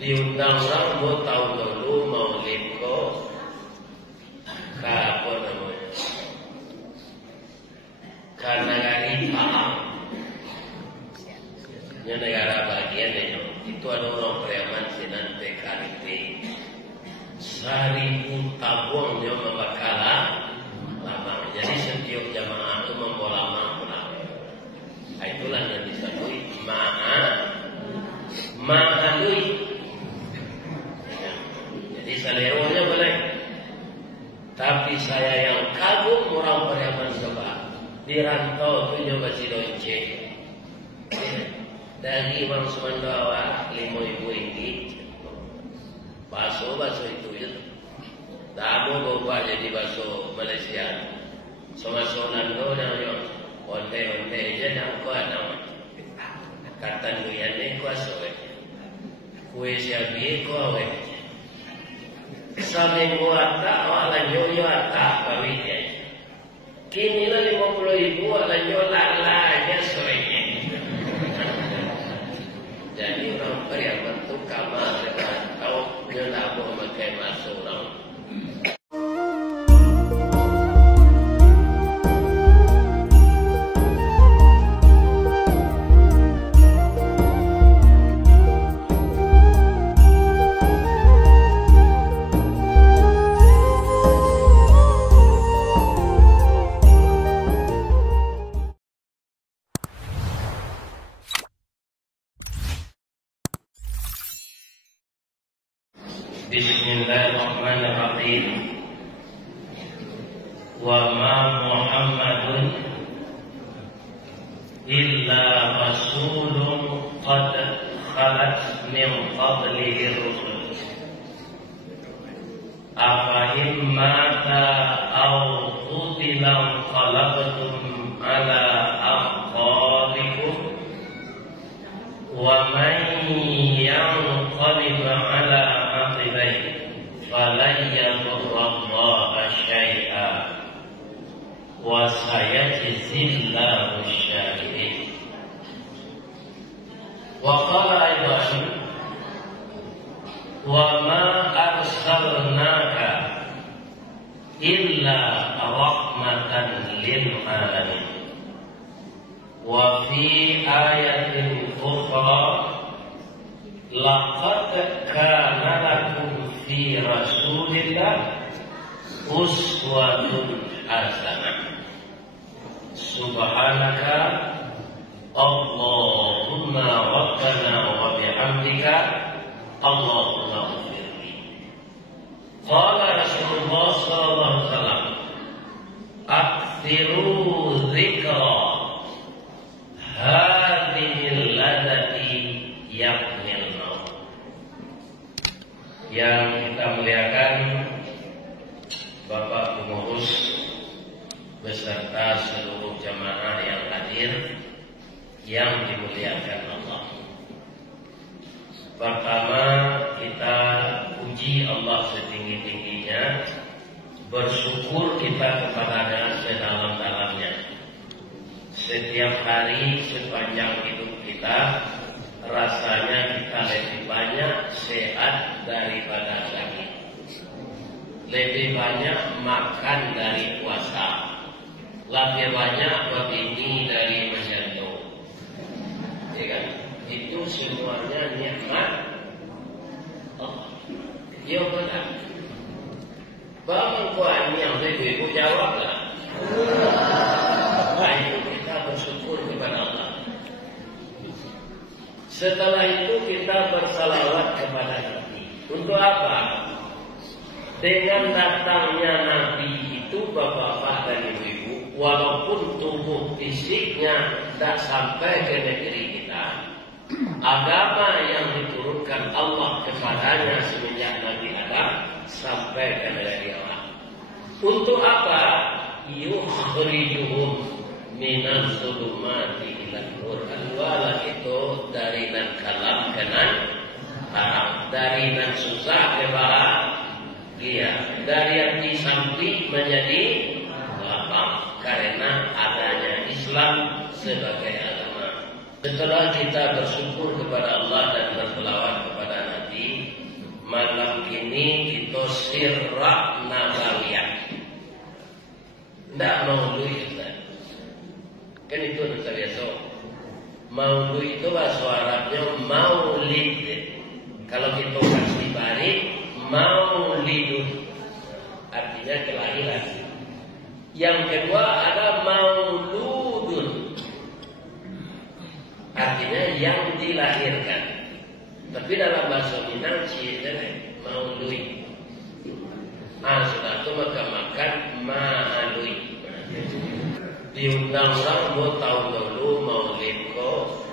diundang orang mau tahu dulu maulid kok apa namanya karena gak paham nya negara bagian itu ada orang preman sinan TKRT 1000 tabung yang membakala lama jadi setiap jamaah itu membawa lama itulah yang disebut ma'alui. Jadi saleronya boleh. Tapi saya yang kagum orang Pariaman coba di rantau itu nyoba si Donce. Dari Imam Sumandawa 5.000 ringgit. Bakso itu ya. Tamu bawa jadi bakso Malaysia. Somasonan do yang onde aja nak kuat nama. Kata nuyan ni kuasa we. Kue siabi kuat we. Sampai kuat tak walau nyoyo tak kawinnya. Kini lah 50.000 walau nyolalanya sorenya. Jadi orang Pariaman tu kamar dengan kau nyola mau makai masuk orang. Bismillahirrahmanirrahim. Wa ma Muhammadun illa rasulun qad khalat min qablihi rusul. Afa in mata aw qutila qalabtum ala aqabikum wa man yanqalib ala falan yadurrallaha syai'a wa sayajzillahu syakirin. Wa qala aidan wa ma arsalnaka illa rahmatan lil alamin. Wa fi ayatin ukhra laqad kana lakum fi Rasulillah uswatun hasanah. Subhanaka Allahumma rabbana wa bihamdika Allahumma ighfirli. Qala Rasulullah sallallahu alaihi wasallam aktsiru dzikra hadhil ladati yaqnil. Yang kita muliakan Bapak pengurus beserta seluruh jamaah yang hadir yang dimuliakan Allah. Pertama kita puji Allah setinggi-tingginya, bersyukur kita kepadanya sedalam-dalamnya. Setiap hari sepanjang hidup kita rasanya kita lebih banyak sehat daripada sakit, lebih banyak makan dari puasa, lebih banyak berbini dari menyentuh. Ya kan? Itu semuanya nikmat Allah. Dia benar. Bang kuat yang ibu jawablah. Ayo kita bersyukur kepada Allah. Setelah itu kita bersalawat kepada Nabi. Untuk apa? Dengan datangnya Nabi itu bapak-bapak dan ibu-ibu, walaupun tubuh fisiknya tidak sampai ke negeri kita, agama yang diturunkan Allah kepadanya semenjak Nabi Adam sampai ke negeri Allah. Untuk apa? Yukhrijuhum minaz zulumati ilan nur. Al-wala itu dari nan kalam ke nan haram, dari nan susah ke bahagia, dari yang disamping menjadi lapang karena adanya Islam sebagai agama. Setelah kita bersyukur kepada Allah dan berselawat kepada Nabi, sirah nabawiyah. Tidak maulud Ustaz. Kan itu Ustaz biasa. Maulud itu bahasa Arabnya maulid. Kalau kita kasih balik maulidun, artinya kelahiran. Yang kedua ada mauludun, artinya yang dilahirkan. Tapi dalam bahasa Minang maulud. Sudah itu makan ma'alui. Diundang-undang mau tahu dulu maulid kok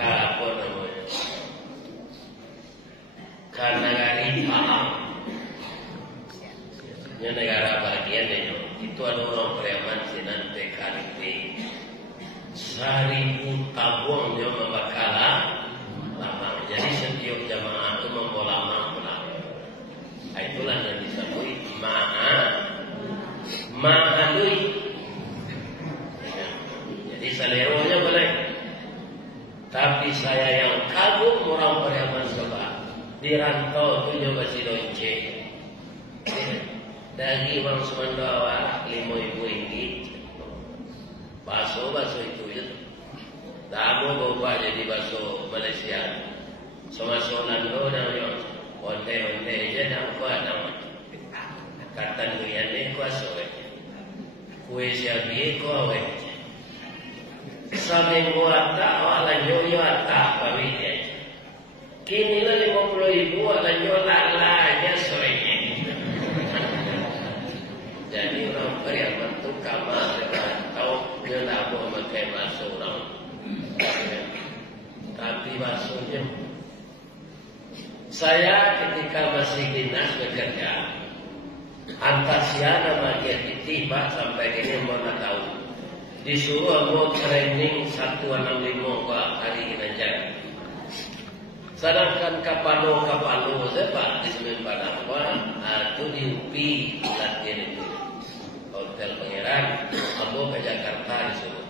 apa namanya? Karena negara paham. Ini negara bagian itu ada orang preman sinan TKP 1000 tabung dia membakala lama. Jadi setiap jamaah itu membawa lama. Itulah yang disebut ma'alui. Jadi seleronya boleh. Tapi saya yang kagum orang preman coba di rantau itu nyoba si donce. Daging bang Sumandawa 5.000 ringgit. Bakso itu ya. Tamu bawa jadi bakso Malaysia. Sama Sonando namanya. Onde aja dah kuat nama. Kata nuyan ni kuat soe. Kue siapi kuat we. Sampai kuat tak awak lanjut tak pamit aja. Kini lah 50.000 awak lanjut lalanya soe. Jadi orang beriman tu kamar dengan tahu dia nak memakai masuk orang. Tapi masuknya saya ketika masih dinas bekerja Antasia nama dia tiba sampai ini mau nak tahu disuruh mau training 165 hari ini aja. Sedangkan kapalo sebab di Semen Padang itu di UPI latihan itu Hotel Pangeran mau ke Jakarta disuruh.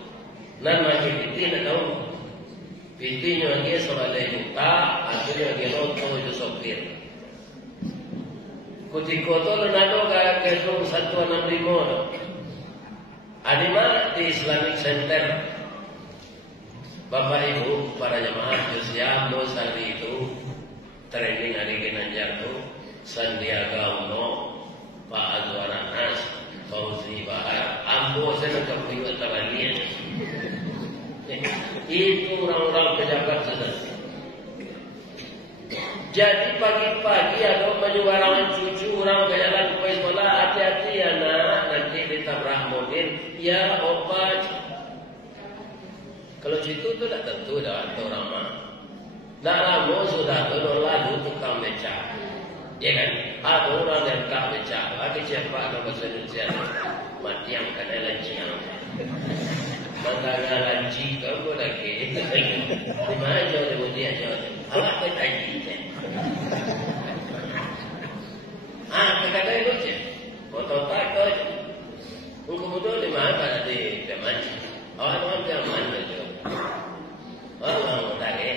Nan masih nak tahu. Pitinya dia sebagai juta, akhirnya dia noto itu sopir. Kutikoto lenado ke kesung 165. Adima di Islamic Center. Bapak Ibu para jemaah siap mau hari itu training hari Ginanjar itu Sandiaga Uno, Pak Azwar Anas, Fauzi Bahar, Ambo saya nak pergi Tabanian. Itu orang-orang pejabat sudah. Jadi pagi-pagi ada menyuarakan cucu orang ke jalan ke sekolah, hati-hati ya nak, nanti ditabrak mobil, ya obat. Kalau situ tu tak tentu dah orang mah. Dah lama sudah lalu tukang beca, ya kan? Ada orang yang tak beca, lagi siapa ada bahasa Indonesia mati yang kena lanciang. Mandanga lanci kau lagi. Di mana jauh dia jauh. Awak kau tanya. Kata itu je. Foto tak kau. Kemudian di mana pada di teman. Awak teman je. Awak tanya.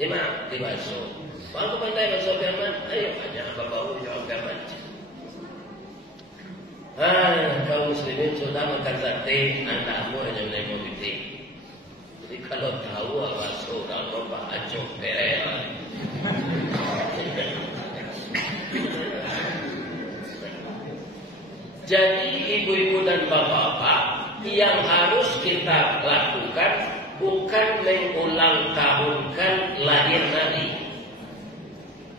Di mana di Baso. Aku pandai Baso teman. Ayo banyak apa bau jawab teman. Kaum muslimin sudah makan sate, anakmu hanya menerima bitik. Jadi kalau tahu apa seorang bapak acok perel. Jadi ibu-ibu dan bapak-bapak yang harus kita lakukan bukan mengulang tahunkan lahir Nabi.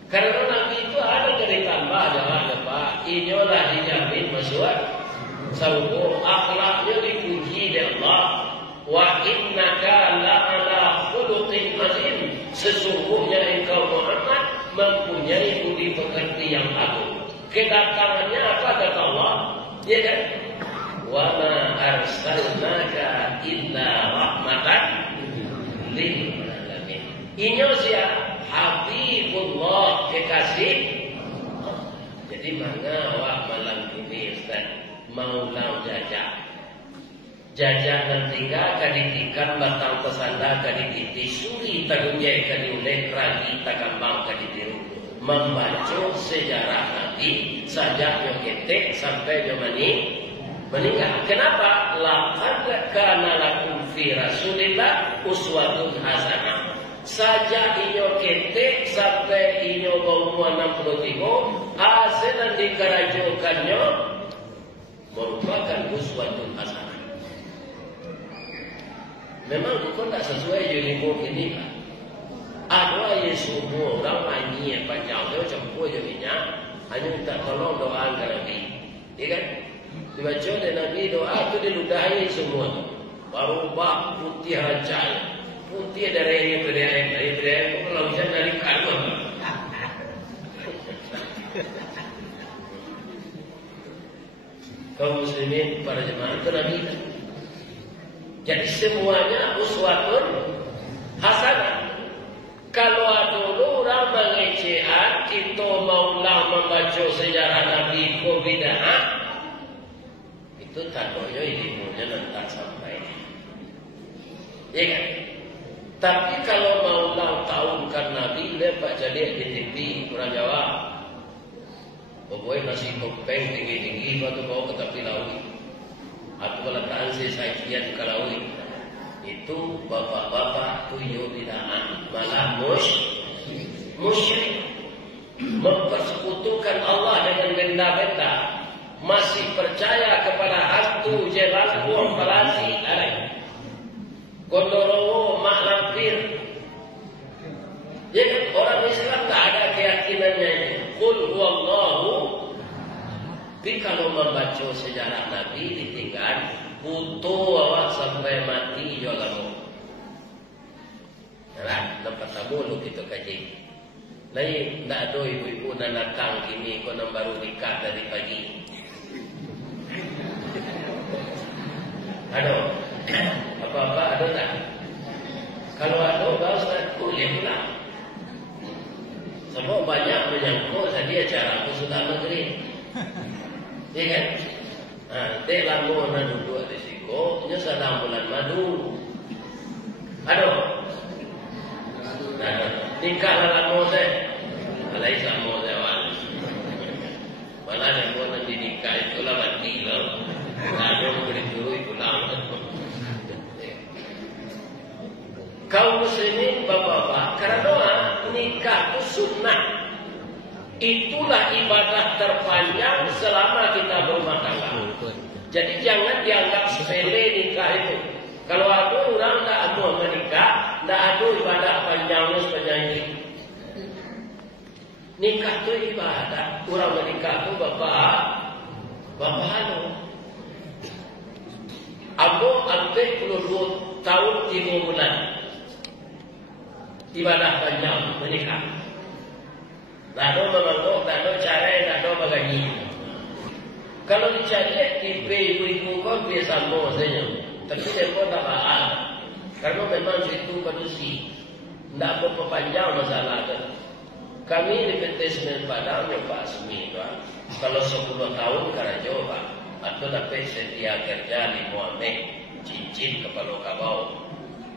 Karena Nabi itu ada dari tambah jangan lupa, inilah dijamin masuk saubu akhlaknya dipuji oleh Allah. Wa innaka la'ala khuluqin azim. Sesungguhnya engkau Muhammad mempunyai budi pekerti yang agung. Kedatangannya apa kata Allah? Ya kan? Wa ma arsalnaka illa rahmatan lil alamin. Ini siapa? Habibullah kekasih. Jadi mana awak malam ini Ustaz mau lau jajah. Jajah nantiga kaditikan batang pesanda kadititi suri tagungnya kadiulek ragi takambang kaditiru. membaca sejarah Nabi sejak ketek sampai meninggal. Kenapa? Laqad kana lakum fi Rasulillah uswatun hasanah. Saja inyo ketek sampai inyo umur 63 hasil dikerajokannya merupakan uswatun hasanah. Memang bukan tak sesuai jelimu ini kan. Ada yang semua orang nyanyi panjang dia campur je minyak, hanya minta tolong doa ke Nabi. Ya kan? Dibaca dari Nabi doa tu diludahi semua tu. Baru bak putih rajai. Putih dari kalau hujan dari kalung. Kaum muslimin para jemaah itu Nabi. Jadi semuanya uswatun hasanah. Kalau ada orang mengecehan kita maulah membaca sejarah Nabi Bid'ah, itu tandanya ilmunya nanti sampai. Ya kan? Tapi kalau mau ulang tahunkan Nabi, lepas jadi di TV kurang jawab. Pokoknya nasi kopeng tinggi-tinggi, waktu bawa ke tepi laut. Aku letakkan saya kiat ke laut. Itu bapak-bapak tujuh bid'ah, malah musyrik, mempersekutukan Allah dengan benda-benda, masih percaya kepada hantu jebak uang palasi, gondorowo, mak lampir. Jadi orang Islam tak ada keyakinannya ini. Qul huwallahu. Tapi kalau membaca sejarah Nabi ditinggal, butuh awak sampai mati jolamu. Nah, tempat tamu lu kita kaji. Lain tak ada ibu-ibu nanakang kini kau nak baru nikah dari pagi. Ada apa-apa ada tak? Kalau ada kau Ustaz boleh pula. Sebab banyak menyangkut tadi acara aku sudah negeri. Ya kan? Dia lama nak duduk di situ, nya sedang bulan madu. Aduh. Nikah lama saya. Alai sama saya wan. Mana ada mau nanti nikah itu lah mati lah. Ada begitu itu lama. Kaum muslimin bapak-bapak, karena nikah itu sunnah. Itulah ibadah terpanjang selama kita berumah tangga. Jadi jangan dianggap sepele nikah itu. Kalau ada orang tak mau menikah, tak ada ibadah panjangnya sepanjang ini. Nikah itu ibadah. Orang menikah itu bapak anu. Abu 42 tahun 3 bulan. Ibadah panjang menikah. Tak ada memangguk, tak ada cara, tak ada bagaimana. Kalau dicari, tipe ibu-ibu kau biasa sama saja. Tapi mereka tak faham. Karena memang itu manusia. Tak apa panjang masalah itu. Kami di PT Semen Padang, Pak Asmi, kalau 10 tahun kerja, Pak. Atau dapat setia kerja di Muhammad, cincin kepala kabau.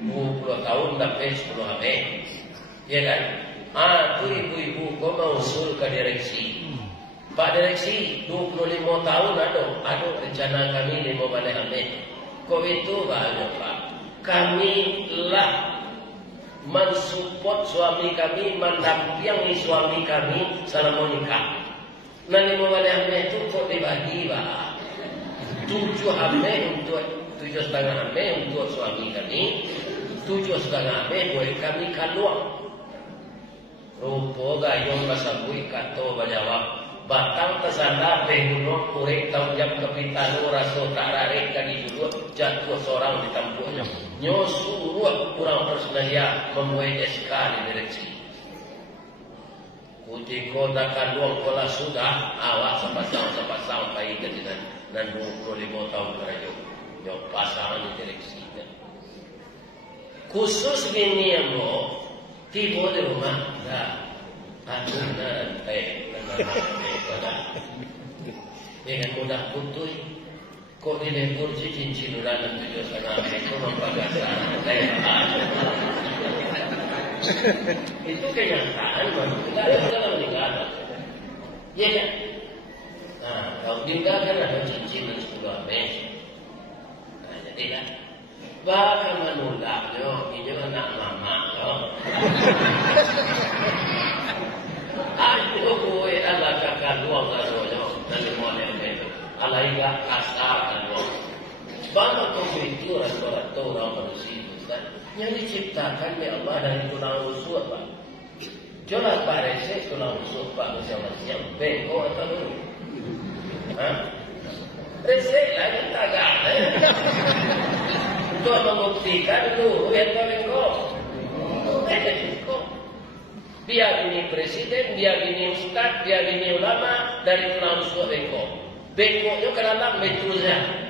20 tahun dapat 10 habis. Ya kan? Tu ibu-ibu kau mau usul ke direksi. Pak direksi 25 tahun ada rencana kami 5 balik ambil. Kau itu banyak Pak. Kami lah mensupport suami kami, mendampingi suami kami selama nikah. Nah 5 balik ambil itu kok dibagi Pak. 7 ambil untuk 7,5 ambil untuk suami kami, 7,5 ambil buat kami keluar. Rupo gayong kasabui kato bajawab batang kesana behuno kurek taujam kepitan raso tararik kadi dulu jatuh seorang di tampuknya nyosuruh kurang personalia membuat SK di direksi kutiko dakan luang kola sudah awak sepasang bayi dengan dan 25 tahun kerajo yang pasangan di direksi khusus bini yang mau tiba di rumah, aku dan dengan mudah putus. Kok ini kursi cincin udah dan 7,5 itu membagasan itu kenyataan baru kita ada dalam nikah. Ya kan? Nah, kalau juga kan ada cincin dan sebuah mes. Nah, jadi kan, bahkan menolaknya, ini anak mama, yo. Aduh, gue adalah kakak luang yo, dari model itu. Alaiya kasar dan luang. Banyak pembicaraan atau orang manusia kan, yang diciptakan oleh Allah dari tulang rusuk, Pak. Jangan Pak Rese tulang rusuk Pak manusia beko atau dulu. Rese lagi tagak. Untuk membuktikan dulu yang beko. Biar ini presiden, biar ini ustad, biar ini ulama dari tulang rusuk beko. Bekonya kerana metrusnya.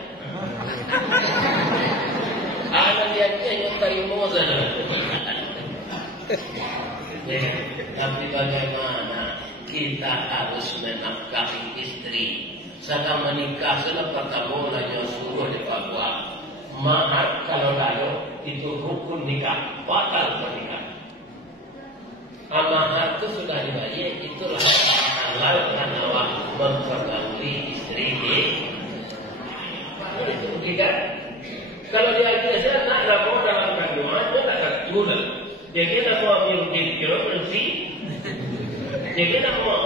Anak dia yang terima saja. Tapi bagaimana kita harus menafkahi istri? Sedang menikah selepas kamu hanya suruh di Papua. Mahar kalau lalu itu rukun nikah, batal pernikahan. Mahar itu sudah dibayar, itulah halal karena awak mempergauli istri. Itu tidak. Kalau dia biasa nak lapor dalam kandungan, dia tak akan turun. Dia kena mau mikir bersih. Dia kena mau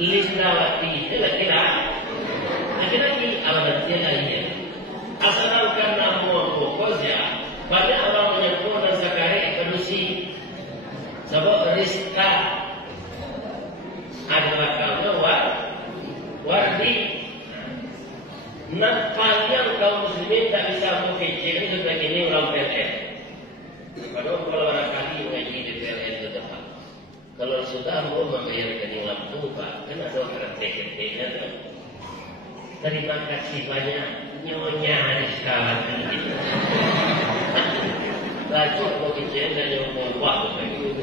listawati. Dia tak kira. Lagi awal dia lainnya. Asalkan nak mau fokus ya. Banyak orang menyebut dan sekali bersih. Sebab rista adalah kalau wardi. Nampaknya kaum muslimin tak bisa berfikir ini sebagai ini orang PLN. Padahal kalau barangkali mengaji di PLN itu dapat. Kalau sudah mau membayarkan yang lampu Pak, kan ada orang TKT-nya kan. Terima kasih banyak nyonya di sekarang ini. Laju mau kecil dan yang mau buat begitu.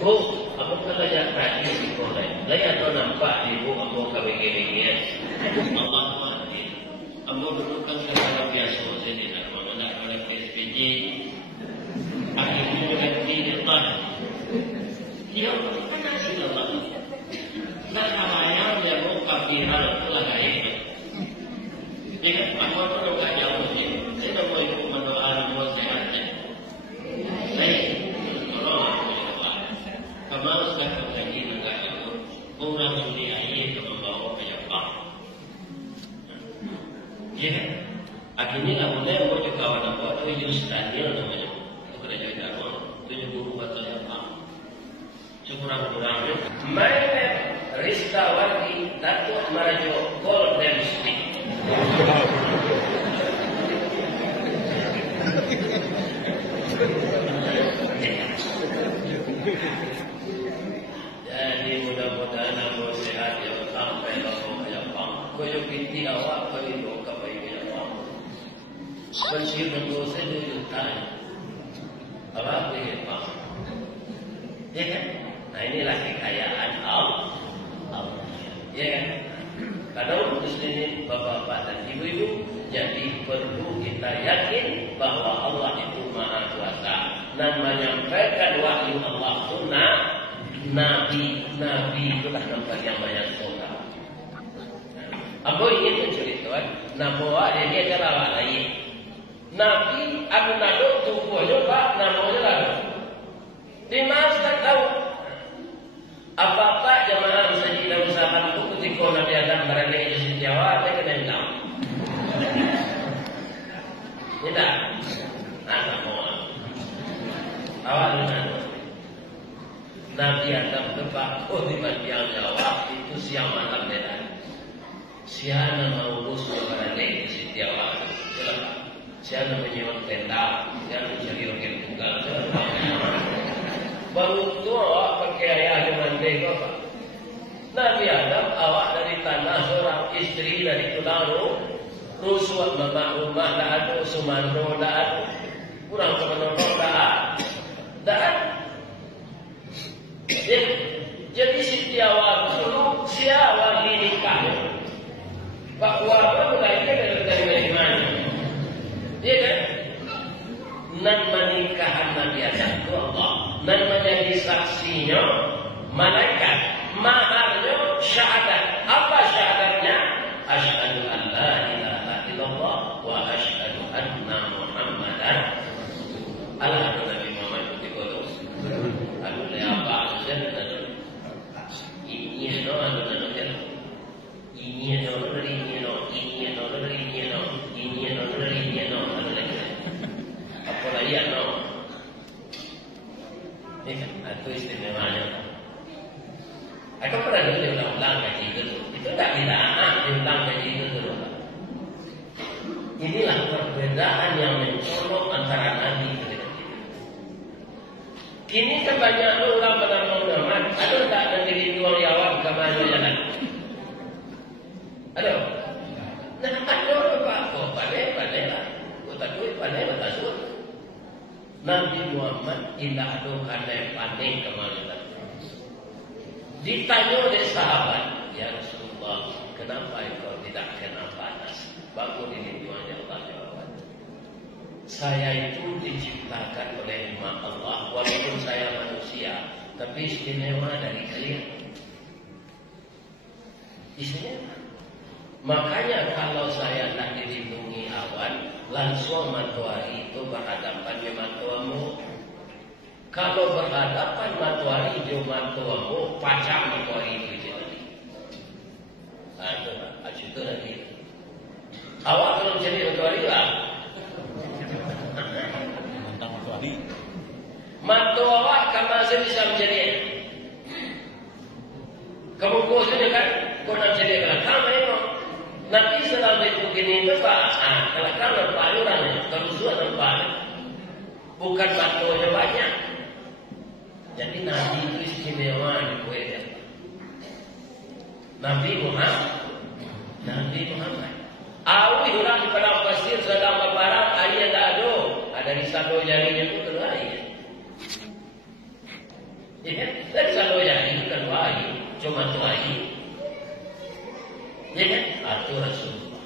Oh, aku kata yang tadi di sekolah. Saya tahu nampak di ibu aku kawin-kawin. Allah. Ambo dulu kan secara biasa jadi nak mengenal oleh PSPJ. Akhirnya berhenti di depan. Dia kan asal Allah. Nak namanya dia mau kafiran pula gaib. Jadi aku pun tak jauh ni. Saya tak mau ikut mendoa mau sehat. Saya tolong aku doa. Kamu sekarang lagi nak ikut orang yang dia itu membawa penyakit. Ya, akhirnya lah mulai mau juga kawan apa itu jenis Daniel namanya. Itu kena jadi apa? Itu guru katanya apa? Kurang-kurangnya. Mana Rista Wardi Datuk Marajo Golden Stick. Jadi mudah-mudahan aku sehat ya sampai langsung menyapang. Koyo binti awak koyo Bersih dosa jutaan. Apa boleh Pak? Ya kan? Nah inilah kekayaan Allah. Ya kan? Kalau muslimin bapak-bapak dan ibu-ibu, jadi perlu kita yakin bahwa Allah itu Maha Kuasa dan menyampaikan wahyu Allah sunnah Nabi itulah nampak yang banyak surah. Aku ingin menceritakan nama dia adalah awak lain. Nabi Abu Naduk tubuhnya Pak namanya lalu. Di mana tak tahu apa-apa jemaah saji dan usahakan itu ketika Nabi akan berada di Jawa dia kena hilang. Tidak. Ada mau. Awal mana? Nabi akan terbang di bagian Jawa itu siang malam beda. Siapa mau urus berada di Jawa? Siapa menyewa tenda, siapa mencari orang tunggal, baru itu awak pakai ayah dengan dek apa? Nabi Adam awak dari tanah seorang istri dari tulang rusuk mama rumah dah ada, sumando dah ada, kurang kemenolong dah ada. Jadi setiap dulu siapa dinikah? Pak Wabah mulainya dari mana? Dia kan? Dan menikahan Nabi Adam itu Allah dan menjadi saksinya malaikat. Maharnya dan ini no anu dan ini no dari ini no dari ini no dari ini no anu lagi apa lagi no ini kan itu istimewanya. Aku pernah diulang-ulang kaji itu tak bid'ah diulang kaji itu terus. Inilah perbedaan yang mencolok antara Nabi dengan kita. Kini kebanyakan ulama ada tak nanti dituang jawab ke mana jalan? Ada? Nah, ada apa? Pandai lah. Pandai betul. Nabi Muhammad tidak ada pandai ke mana. Ditanya oleh sahabat, ya Rasulullah, kenapa engkau tidak kena panas? Bangun ini Tuhan Allah jawab. Saya itu diciptakan oleh nikmat Allah, walaupun saya manusia, tapi istimewa dari kalian. Istimewa. Makanya kalau saya tak dilindungi awan, langsung matahari itu berhadapan dengan tuamu. Kalau berhadapan matahari dengan tuamu, pacak matahari itu jadi. Nah, itu lagi. Awak kalau jadi matahari lah. Tentang matahari. Mantu awak kamu masih bisa menjadi. Kamu kosnya kan, kau nak jadi kan? Kamu ini. Nanti sedang begini itu pak. Kalau kamu nampak orang, kalau sudah nampak, bukan mantunya banyak. Jadi Nabi itu istimewa di kuenya. Nabi Muhammad. Awi orang di padang pasir sedang berbarang, air tak ada di satu jarinya itu keluar air. Ya, dari satu jari itu keluar air, cuma tu air. Ya kan? Itu Rasulullah.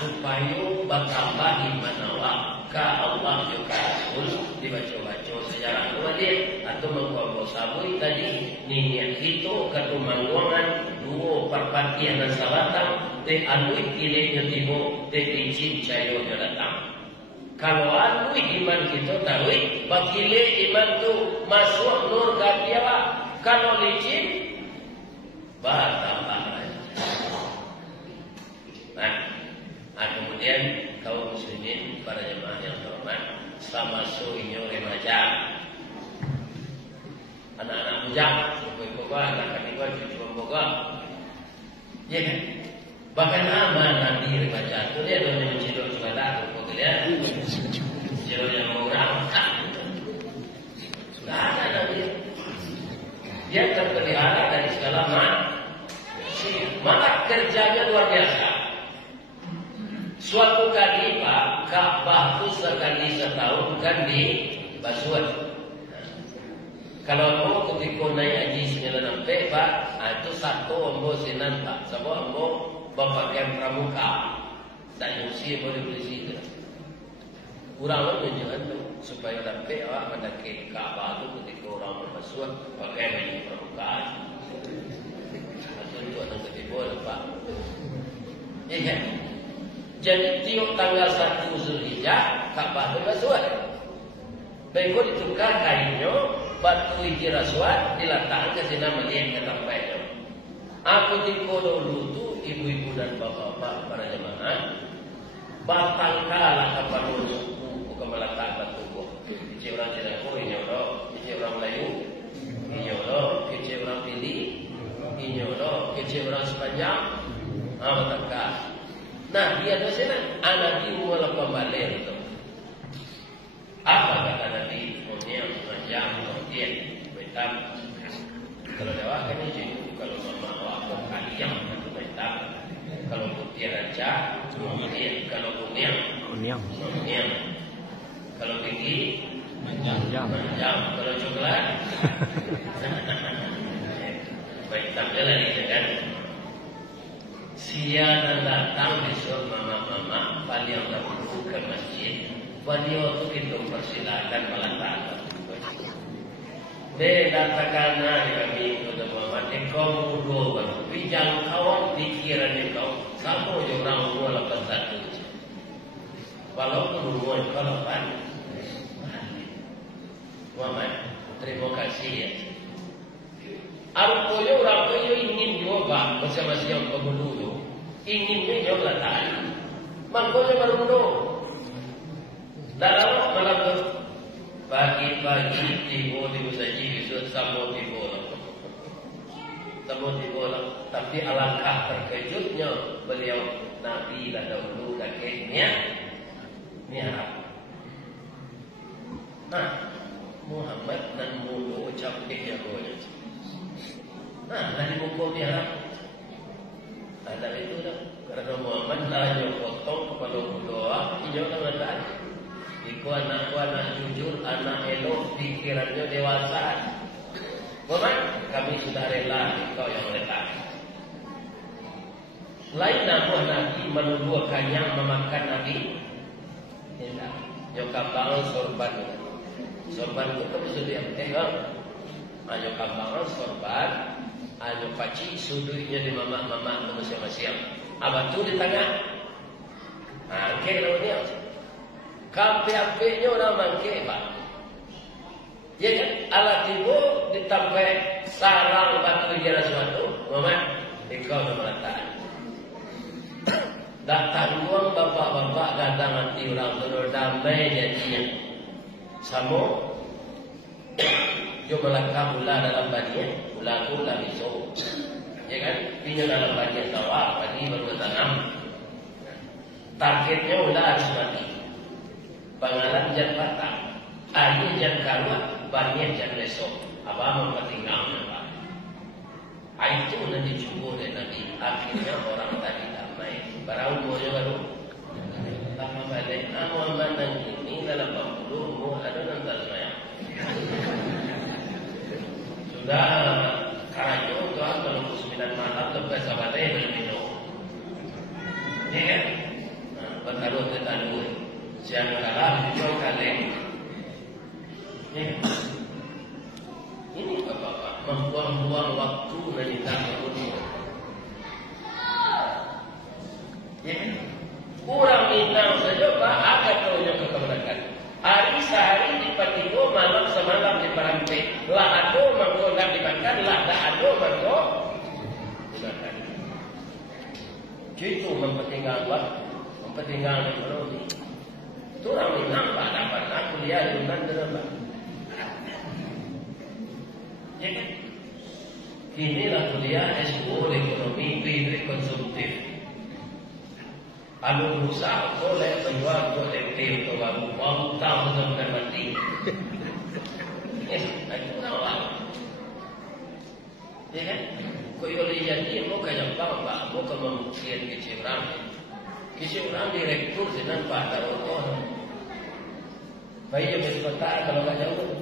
Supaya bertambah iman awak ke Allah juga Rasul dibaca-baca sejarah kemudian atau mengkau sabui tadi niat itu ketumanggungan dua perpatian dan sabatang te alui kilenya tibo te izin cayo datang. Kalau alui iman kita tahu bakile iman tu masuk nur kapiawa kalau licin bertambah. Nah, kemudian kaum muslimin para jemaah yang terhormat sama suinyo remaja anak-anak bujang ibu-ibu anak ketiga cucu boga ya kan bahkan aman nanti remaja itu dia ada mencidol juga tak kok lihat cidol yang orang sudah ada nanti dia terpelihara dari segala malah kerjanya luar biasa. Suatu kali Pak, Ka'bah itu sekali setahun kan di Basuhan. Kalau mau ketika naik haji 96 Pak, itu satu ombo sinan Pak. Sebab ombo berpakaian pramuka. Tak nyusi boleh beli situ. Kurang menunjukkan tu supaya dapat awak mendaki Ka'bah itu ketika orang berbasuhan pakai baju pramuka. Itu anak ketiga Pak. Iya kan? Jadi tiap tanggal 1 Zulhijjah Ka'bah itu basuhan. Bengkok ditukar kainnya, batu hiji rasuan diletakkan ke sini melihat ke tempatnya. Aku tiko dulu tu ibu-ibu dan bapak-bapak para jemaah batang kalah kapal suku ke meletak batu kok. Kecil orang Cina ini orang, kecil orang Melayu, ini orang, kecil orang Pili, ini orang, kecil orang Sepanjang, batang. Nah, dia tu sana anak ibu malah pembalik itu. Apa kata Nabi? Kemudian mengajar, kemudian betam. Kalau dakwah kan itu, kalau mama awak kalian itu betam. Kalau putih raja, kemudian kalau kunyang, kalau tinggi, manjam. Kalau coklat, betam jalan itu kan. Siang datang besok mama-mama beliau dahulu ke masjid. Beliau itu kita persilakan meletakkan baju. Dia katakan di kami kepada mama, engkau muda baru. Bijang kawan pikiran engkau, kamu orang umur 81. Walaupun umur kau 8, Muhammad, terima kasih ya. Arupanya orang kaya ingin nyoba masing-masing pembunuh, ingin menyoba tadi. Makanya baru bunuh. Dalam malam pagi-pagi tiba di musajid besok sama tiba. Sama tiba. Tapi alangkah terkejutnya beliau Nabi dah dahulu kakeknya mihrab. Nah, Muhammad dan mulu ucap dia boleh. Nah, dari muka mihrab ada itu dah. Karena Muhammad lah yang potong kepala berdoa, hijau dengan tadi. Iku anak jujur, anak elok, pikirannya dewasa. Muhammad, kami sudah rela, kau yang letak. Lain nama Nabi menuduhkannya memakan Nabi. Tidak. Nyokapang sorban. Sorban itu bisa diambil. Nyokapang sorban. Nyokpaci sudutnya di mamak-mamak masing-masing. Abang tu di tengah. Angke kalau dia. Kampe-ampenya orang mangke, Pak. Ya kan? Alat ibu ditambah sarang batu jalan suatu. Muhammad, ikau memelataan. Datang uang bapak-bapak datang nanti orang turun damai janjinya. Samo. Jom melangkah mula dalam badian. Mula tu dah besok. Ya kan? Pinjau dalam badian sawah. Padi baru bertanam. Targetnya udah harus mati. Pangalan jan patah. Air jan karuat. Banyak jan besok. Apa mempertinggalnya Pak? Itu nanti cukup dan nanti akhirnya orang tadi damai. Barang umurnya baru. Lama balik. Muhammad dan ini dalam 80 ada nanti saya. Sudah karanyo tuan kalau 9 malam lepas sahabatnya berminum. Ya kan? Bertaruh ke tanur. Siang kalah dijual kaleng. Ya. Ini bapak-bapak membuang-buang waktu dari tangan dunia. Ya. Kurang minang saja Pak, agak tahunya kekeberatan. Hari sehari dipatigo, malam semalam diparampe. Lah ado mangko nak dimakan, lah dah ado mangko dimakan. Itu mempertinggal waktu, mempertinggal ekonomi. Itu orang minang Pak, dapat kuliah di mana Pak. Ya kan? Inilah kuliah S2 ekonomi pilih konsumtif. Alu berusaha boleh menjual boleh tim ke baru mau tahu betul-betul mati. Itu orang. Ya kan? Kau boleh jadi mau kayak apa Pak? Mau ke membuktikan kecewaan. Kecewaan direktur dengan Pak Darwoto. Baik habis kota kalau nggak jauh.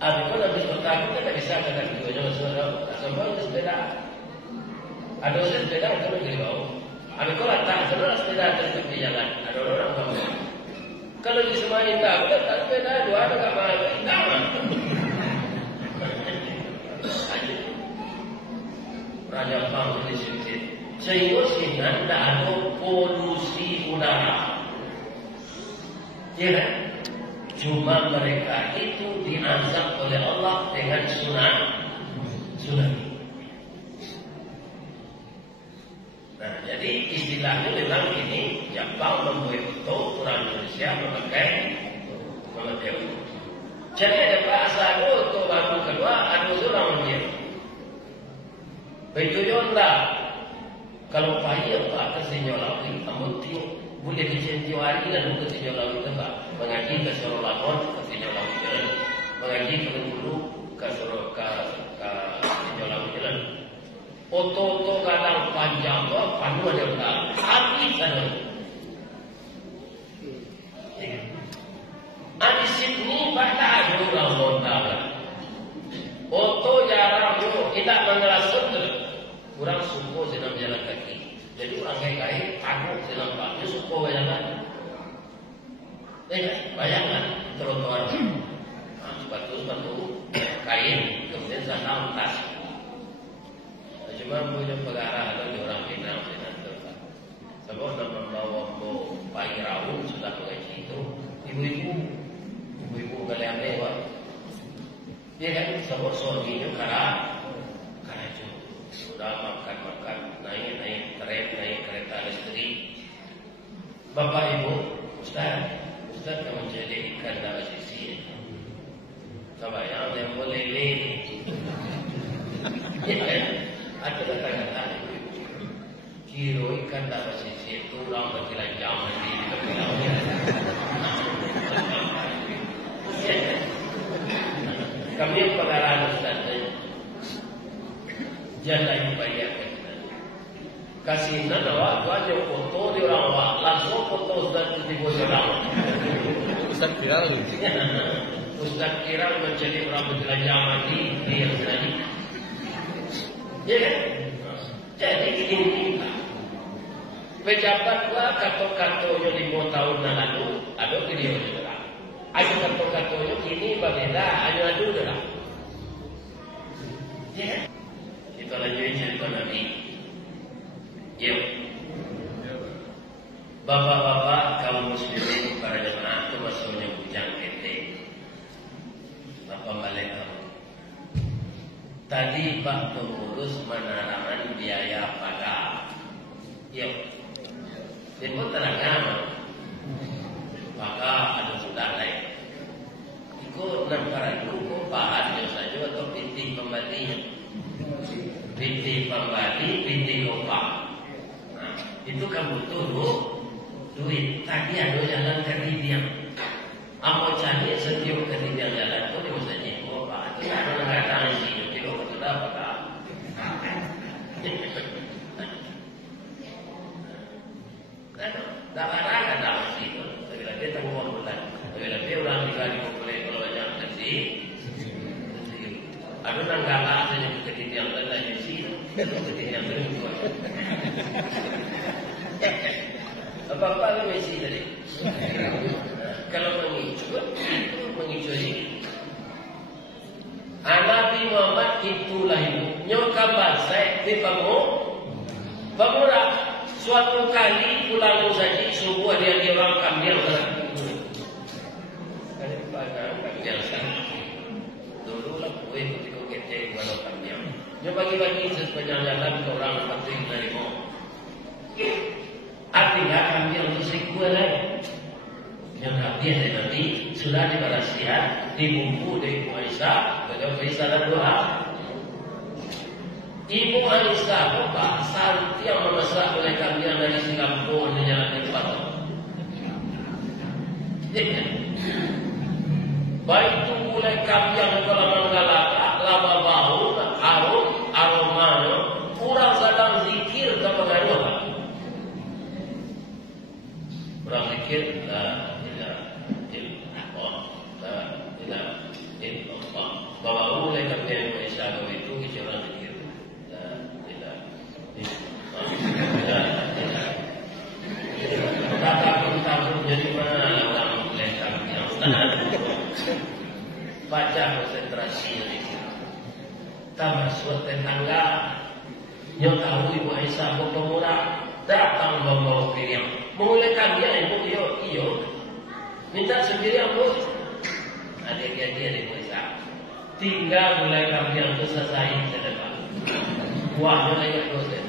Habis pun habis kota kita tak bisa kata keduanya masuk sampai ke sepeda. Ada sepeda kalau di bawah. Habis pun tak sebenarnya sepeda terus di jalan. Ada orang ngomong. Kalau di semua indah, udah tak sepeda dua ada tak malah indah mah. Raja Bang di sini. Sehingga sini tak ada polusi udara. Ya kan? Cuma mereka itu diazab oleh Allah dengan tsunami. Nah, jadi istilahnya memang ini Jepang membuat itu orang Indonesia memakai itu. Jadi ada bahasa itu baru kedua ada orang menjadi. Begitu juga kalau payah Pak kesenjol lagi, kamu tiup boleh disenjol hari dan untuk senjol lagi Pak. Mengaji ke Surau Lakon, ke Sinjau Laut Jalan. Mengaji ke Bengkulu, ke Sinjau Laut Jalan. Oto-oto kadang panjang, pandu ada udah. Habis ada. Di sini pada ada orang montal. Oto jarang yo, tidak mengelasut. Kurang suku senang jalan kaki. Jadi orang kaya-kaya, pandu senang pandu suku jalan. Bayangkan trotoar sepatu kain kemudian sana tas. Cuma punya perkara atau orang Minang dengan tempat. Sebab nama bawa Pak Iraun sudah mengaji itu ibu-ibu kalian lewat. Dia kan sebut suaminya karaju. Sudah makan, naik tren, naik kereta listrik. Bapak Ibu, Ustaz kamu jadi ikan dalam sisi. Coba yang boleh ini. Ada kata-kata kiro ikan dalam sisi itu orang berkilan zaman di berkilan. Kami yang pengarahan Ustaz jangan yang bayar kasih nana waktu aja foto di orang awak langsung foto Ustaz di orang Ustaz viral menjadi orang berjelajah mati dia tadi ya kan? Jadi ini pejabat gua kato-katonya 5 tahun lalu ada video juga ayo kato-katonya kini berbeda ayo adu dah ya kita lanjut cerita Nabi. Yuk, bapak-bapak kaum muslimin para jemaah itu maksudnya bujang kete. Bapak balik kamu. Tadi Pak pengurus menarangan biaya pada. Yuk, itu terangkan. Maka ada sudah lain. Ikut nampar itu bahas saja atau binti pembalinya. Binti pembali, binti kopang. Itu kamu tuh duit tadi ada jalan ketidian apa cari setiap ketidian jalan itu dia bisa nyewa pak itu ada kata sih kilo sudah apa tak ada kata sih itu tapi lagi tanggung bulan tapi lagi orang dikali boleh kalau banyak sih ada nanggala saja ketidian lain sih ketidian itu apa-apa mesti tadi. Kalau mengicu ini. Nabi Muhammad itulah itu. Nyokap bahasa di pemurah. Suatu kali pulang saja subuh dia orang kambil dulu lah kue ketika kita walau kambil. Nyo bagi-bagi sepanjang jalan orang penting dari mau. Artinya kami untuk sekua lain yang rapi dan nanti sudah diberasihan dibumbu dari Ibu Aisyah beliau Aisyah dan doa Ibu Aisyah Bapak Santi yang memasak oleh kami yang dari Singapura dan jalan tempat baik itu mulai kami yang kalau menggalakkan lama bau aroma kurang sedang zikir ke pengaruh orang zikir la ilaha illallah bahwa mulai kami Aisyah itu orang zikir la ilaha illallah takut jadi mana orang mulai kami yang baca konsentrasi zikir tambah suat tetangga yang tahu Ibu Aisyah pemurah datang membawa piring memulaikan dia ibu iyo minta sendiri bos ada dia di Aisyah tinggal mulai kami yang itu selesai sedepan buahnya lagi dosen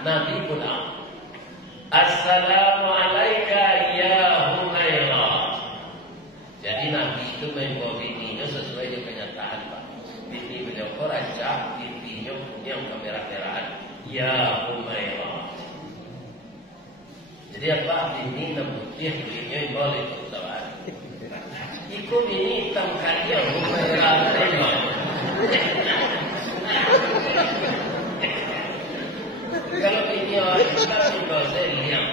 nanti pulang Assalamualaikum ya Humairah jadi Nabi itu membawa bininya sesuai dengan kenyataan Pak bini beliau korajah bininya punya kemerah-merahan ya Humairah jadi apa ini putih belinya boleh tuan. Ikut ini hitam kaya merah tema. Kalau ini orang kita boleh lihat.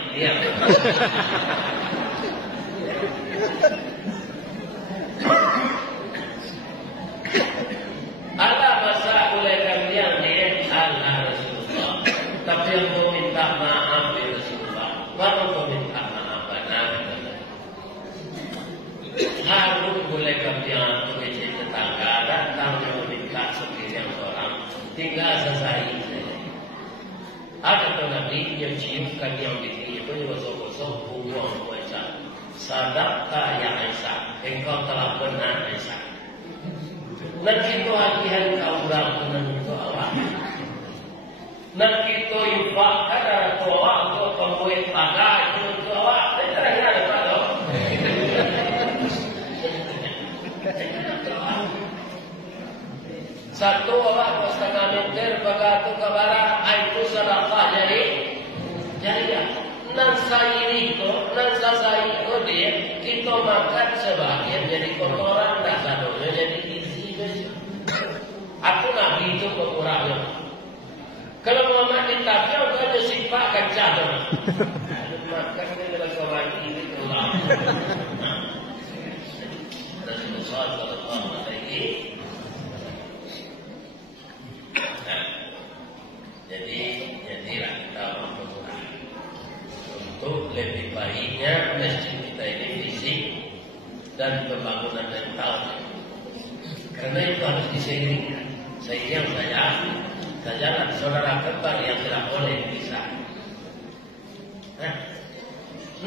Allah masa boleh kalian dia Allah Rasulullah. Tapi yang mau minta maaf ya Rasulullah. Baru mau minta maaf harus boleh kalian menjadi tetangga datang yang minta sekiranya seorang tinggal selesai. Ada tuh Nabi yang ciumkan yang diri itu gosok-gosok buang Aisyah. Sadaqta ya Aisyah, engkau telah benar Aisyah. Nak kita hati-hati orang menentu awak. Nak kita infak ada tua atau pembuat pada itu awak. Terang ada pada. Satu awak setengah meter bagatu kabara itu sedekah jadi ya. Nan saya itu dia kita makan sebagian jadi kotoran dah sadonya jadi isi besi. Aku nabi itu kekurangnya. Kalau Muhammad ditanya dia sifat kancah tu. Makan dia dalam kawani ini keluar. Rasulullah sallallahu alaihi. Jadilah kita berdoa untuk lebih baiknya masjid kita ini fisik dan pembangunan mental. Karena itu harus diseiringkan. Sayang saya saudara kembar yang tidak boleh bisa.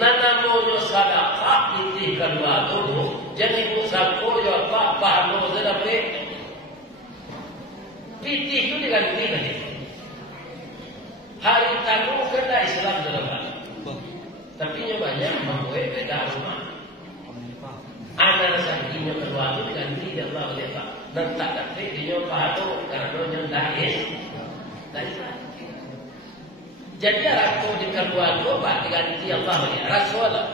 Nanamono sadaqah itu kedua dulu. Jadi musafir ya Pak Pahlo sudah boleh. Pitih itu diganti lagi. Hari tanu kena Islam dalam. Tapi banyak membuat beda rumah. Anak sakinya kedua itu diganti Allah oleh Pak. Dan tak dapat dia paham karena dia dahis. Jadi aku di kedua itu Pak diganti Allah oleh Rasulullah.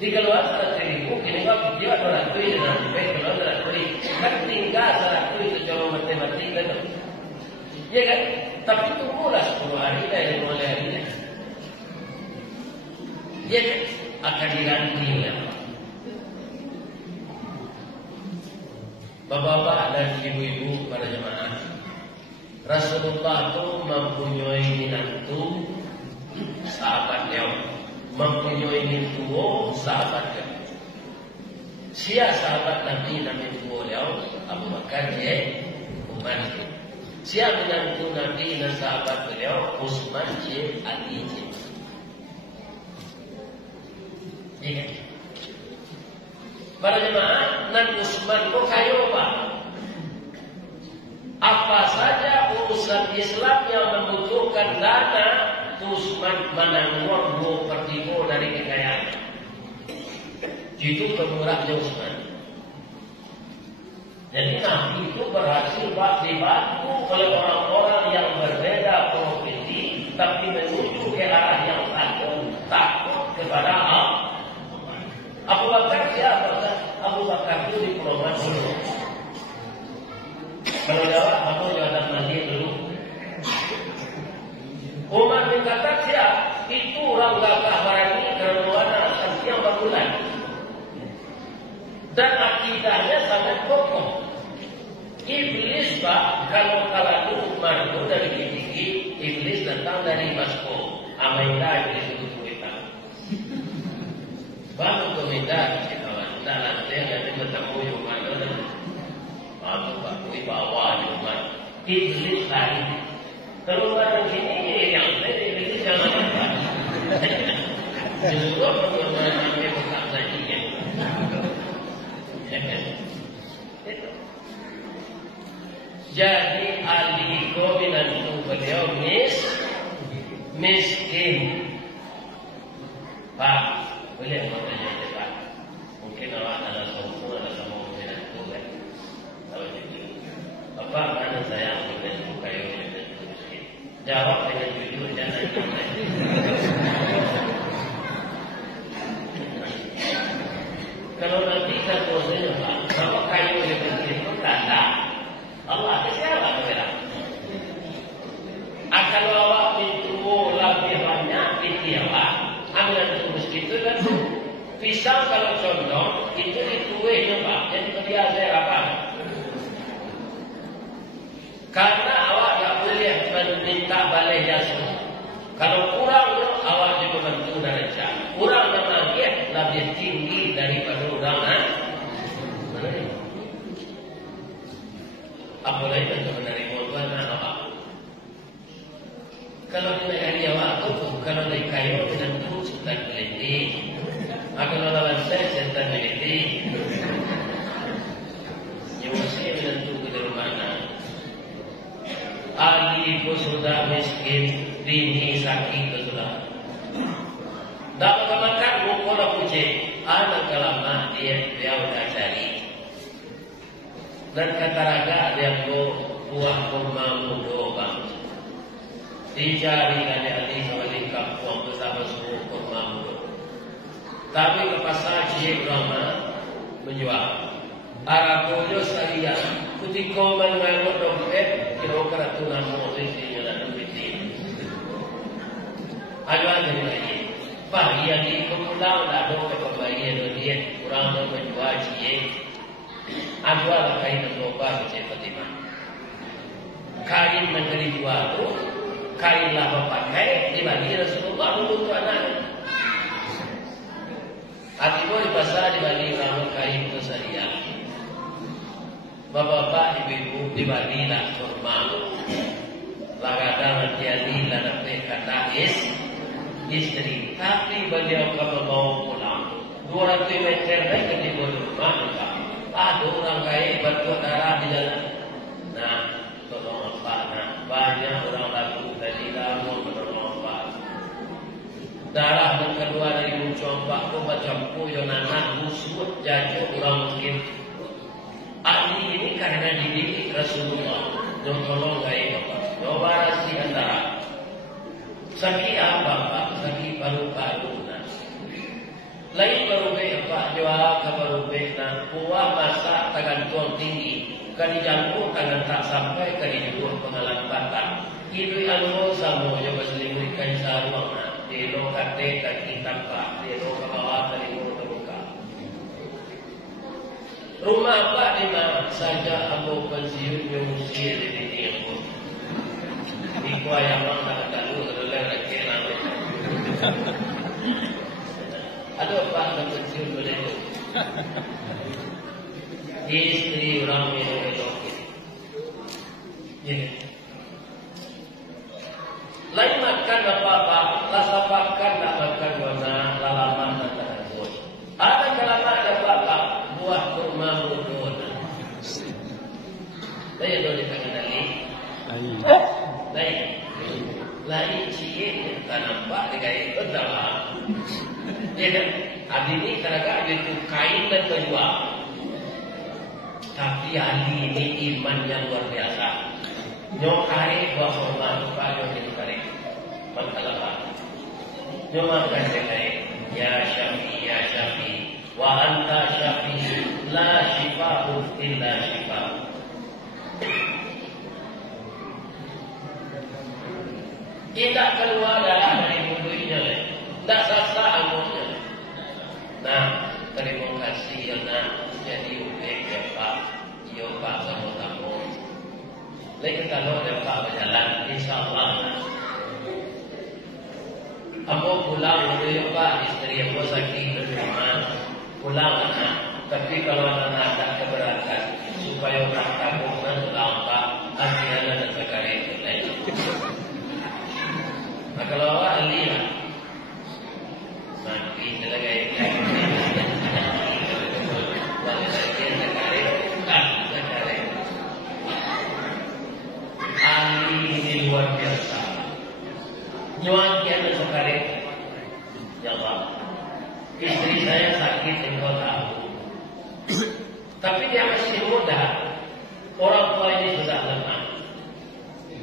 Di keluar 100.000 kini waktu dia orang tuh dan baik kalau orang tuh kan tinggal orang tuh itu cara matematika itu, ya kan? Tapi tunggulah 10 hari dari mulai harinya, ya kan? Akan diganti ya. Bapak-bapak dan ibu-ibu para jemaah, Rasulullah itu mempunyai minantu sahabat dia. Mempunyai mintuo sahabat dia. Sia sahabat Nabi mintuo dia Abu Bakar je Umar. Sia minantu Nabi dan sahabat beliau Utsman je Ali je. Iya. Para jemaah, Nabi Utsman kok kayo Pak? Apa saja urusan Islam yang membutuhkan dana, Utsman menanggung 2/3 dari kekayaan. Itu pemurahnya Utsman. Jadi Nabi itu berhasil dibantu oleh orang-orang yang berbeda profesi, tapi menuju ke arah yang takut kepada Allah. Abu Bakar siapa? Abu Bakar itu diplomat dulu. Kalau jawab, aku jawab nanti dulu. Umar bin Khattab siapa? Itu orang gagah berani kerana yang bangunan. Dan akidahnya sangat kokoh. Iblis Pak, kalau kalah Umar itu dari gigi, Iblis datang dari Masko. Amainlah Iblis itu kita. Baru komentar kawan, tak nanti ada bertemu Umar. Aku Pak, bawa Umar. Iblis lari. Kalau orang sini yang saya Iblis jangan apa. Semua pengalaman yang tak saja. Jadi aliko binantu beliau miskin. Pak, boleh bertanya Pak? Mungkin awak ada sombong, ada sama binantu kan? Kalau gitu, Bapak mana saya binantu kayu binantu miskin? Jawab dengan jujur jangan jangan. Kalau nanti satu saja Pak, kalau kayu miskin itu tanda. Allah siapa kira? Kalau awak itu lebih banyak ditiawa, ambil terus itu kan pisau kalau contoh itu dituai Pak, jadi biasa apa? Karena awak tak boleh meminta balik jasa. Kalau kurang awak juga bantu daraja. Kurang memang dia lebih tinggi daripada orang. Apalagi untuk menerima mana apa? Kalau di negara Jawa itu kalau dari kayu dengan itu sudah teliti. Kalau lawan saya sudah teliti. Yang ibu sudah miskin, bini sakit sudah. Tak makan buku lah kucing. Anak kelama dia udah cari. Dan kata raga dia buah kurma mudo bang. Dicari adik-adik sama di kampung bersama semua kurma mudo. Tapi ke pasar Cik Rama menjual. Arab bojo sarian, kutiko manual dompet, kira keratunan musisi dan bitin. Ada yang lain. Bahagian di pemulau dah dompet pembagian dia kurang menjual cie. Ada kain berubah Cik Fatimah. Kain menteri jual tu, kain lah pakai dibagi Rasulullah untuk anak. Hati di pasar dibagi kamu kain itu saria. Bapak-bapak, ibu-ibu dibagi kurma. Lagadang jadi lana kata istri. Tapi beliau kalau mau pulang 200 meter lagi di rumah. Ada orang kaya berbuat darah di jalan. Nah, tolong apa? Nah, banyak orang laku dari kamu menolong apa? Darah yang kedua dari muncompak, macam puyon anak busuk jatuh orang mungkin. Ahli ini karena dididik Rasulullah. Yang tolong kaya bapak. Coba rasi antara. Sakit apa pak? Sakit paru-paru. Lain berubah pak jual ke berubah dan kuah masak tangan tuang tinggi. Kali jangkau tangan tak sampai kali dua pengalat batang. Itu anu sama yang berselimut kain sarung. Di lokate kaki tampak, di lokate bawah dari mulut terbuka. Rumah pak di mana saja aku pensiun mengusir di sini aku. Di kuaya mang tak ada lu terlalu lagi lama. Ada pak yang pensiun boleh tu. Istri orang minum itu. Ini. Lain makan apa-apa, rasa makan tak makan warna lalaman dan terhubung. Ada kalama ada apa-apa, buah kurma mudun. Lain tu di tangan lagi. Lain cik tak nampak dekat dalam. Ya kan? Adi ini kadang-kadang itu kain dan kejual. Tapi Ali ini iman yang luar biasa. Nyokari buah kurma lupa nyokari. Masalah. Nyokari dekari. Ya Syafi, wa anta Syafi, la shifa'u illa shifa. Kita keluar dari mulutnya, tak sasa anggotnya. Nah, terima kasih ya nak. Jadi ubek ya Pak, yo Pak sama-sama. Lagi kalau ada Pak berjalan, insyaAllah. Aku pulang dulu ya Pak, istri aku sakit di rumah. Pulang anak. Tapi kalau anak tak keberatan, supaya orang kampung pulang Pak, akhirnya dan sekarang itu lain. Nah kalau awak lihat, nanti terlalu luar biasa. Nyuan kian sekarang, ya Allah. Istri saya sakit engkau tahu. Tapi dia masih muda. Orang tua ini sudah lemah.